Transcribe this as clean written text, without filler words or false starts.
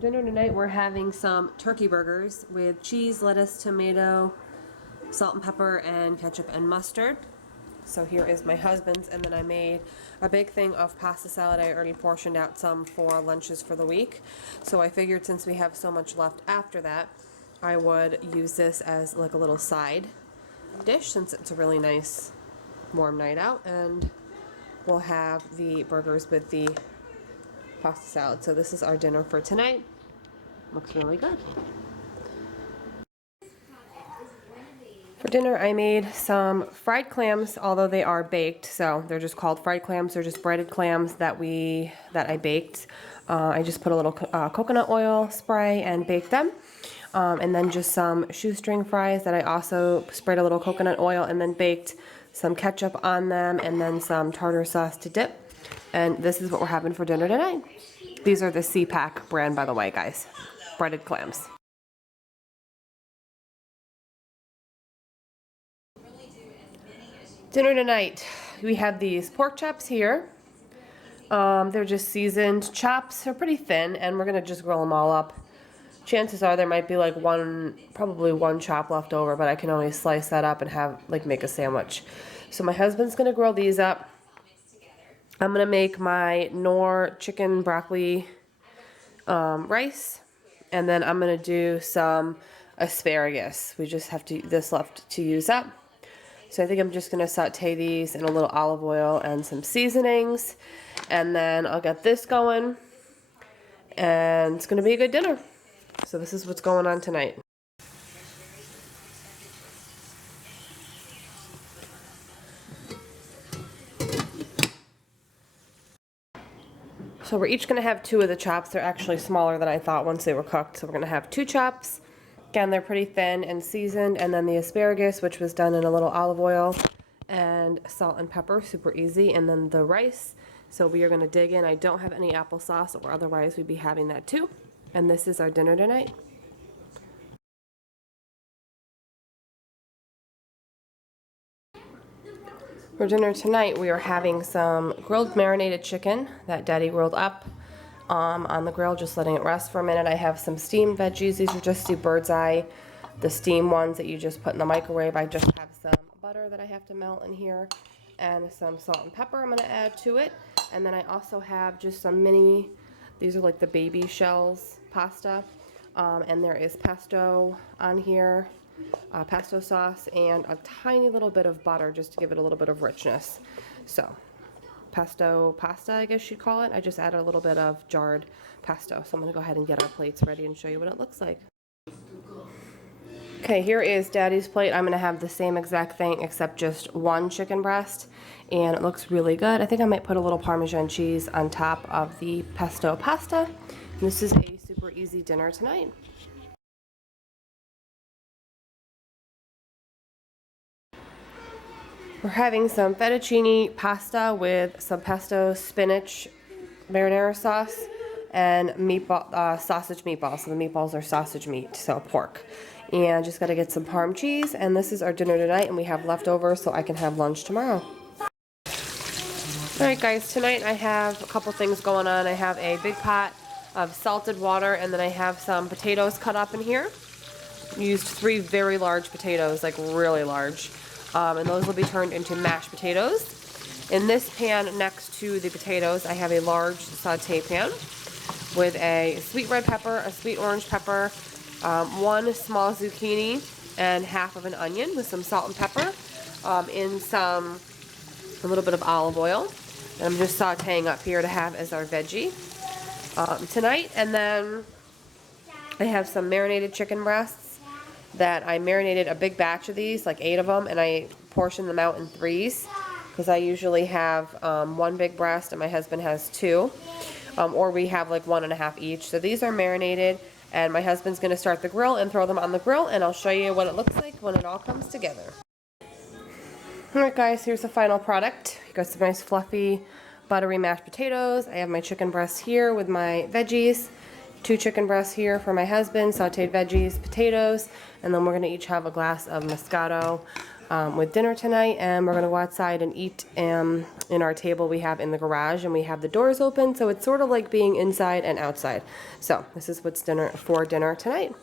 dinner tonight we're having some turkey burgers with cheese, lettuce, tomato, salt and pepper, and ketchup and mustard. So here is my husband's, and then I made a big thing of pasta salad. I already portioned out some for lunches for the week. So I figured since we have so much left after that, I would use this as like a little side dish since it's a really nice warm night out, and we'll have the burgers with the pasta salad. So this is our dinner for tonight. Looks really good. For dinner I made some fried clams, although they are baked, so they're just called fried clams. They're just breaded clams that I baked. I just put a little coconut oil spray and baked them. And then just some shoestring fries that I also sprayed a little coconut oil and then baked, some ketchup on them, and then some tartar sauce to dip. And this is what we're having for dinner tonight. These are the C-Pack brand, by the way, guys. Breaded clams. Dinner tonight, we have these pork chops here. They're just seasoned chops. They're pretty thin, and we're gonna just grill them all up. Chances are there might be like probably one chop left over, but I can always slice that up and make a sandwich. So my husband's gonna grill these up. I'm gonna make my Knorr chicken broccoli rice, and then I'm gonna do some asparagus. We just have this left to use up. So I think I'm just gonna saute these in a little olive oil and some seasonings, and then I'll get this going, and it's gonna be a good dinner. So this is what's going on tonight. So we're each gonna have 2 of the chops. They're actually smaller than I thought once they were cooked. So we're gonna have 2 chops. Again, they're pretty thin and seasoned. And then the asparagus, which was done in a little olive oil and salt and pepper, super easy. And then the rice. So we are gonna dig in. I don't have any applesauce, or otherwise we'd be having that too. And this is our dinner tonight. For dinner tonight, we are having some grilled marinated chicken that Daddy rolled up on the grill, just letting it rest for a minute. I have some steamed veggies. These are just the bird's eye, the steam ones that you just put in the microwave. I just have some butter that I have to melt in here, and some salt and pepper I'm going to add to it. And then I also have just some these are like the baby shells pasta, and there is pesto on here. Pesto sauce and a tiny little bit of butter just to give it a little bit of richness. So pesto pasta, I guess you'd call it. I just added a little bit of jarred pesto. So I'm going to go ahead and get our plates ready and show you what it looks like. Okay, here is Daddy's plate. I'm going to have the same exact thing except just 1 chicken breast, and it looks really good. I think I might put a little Parmesan cheese on top of the pesto pasta. And this is a super easy dinner tonight. We're having some fettuccine pasta with some pesto, spinach, marinara sauce, and sausage meatballs. So the meatballs are sausage meat, so pork. And just got to get some Parm cheese, and this is our dinner tonight, and we have leftovers so I can have lunch tomorrow. Alright guys, tonight I have a couple things going on. I have a big pot of salted water, and then I have some potatoes cut up in here. Used 3 very large potatoes, like really large. And those will be turned into mashed potatoes. In this pan next to the potatoes, I have a large saute pan with a sweet red pepper, a sweet orange pepper, 1 small zucchini, and half of an onion with some salt and pepper, in a little bit of olive oil. And I'm just sauteing up here to have as our veggie tonight. And then I have some marinated chicken breasts that I marinated a big batch of these, like 8 of them, and I portioned them out in 3s because I usually have 1 big breast and my husband has 2, or we have like 1.5 each. So these are marinated, and my husband's going to start the grill and throw them on the grill, and I'll show you what it looks like when it all comes together. Alright guys, here's the final product. You got some nice fluffy buttery mashed potatoes. I have my chicken breasts here with my veggies. 2 chicken breasts here for my husband, sauteed veggies, potatoes, and then we're going to each have a glass of Moscato with dinner tonight, and we're going to go outside and eat in our table we have in the garage, and we have the doors open, so it's sort of like being inside and outside. So this is what's for dinner tonight.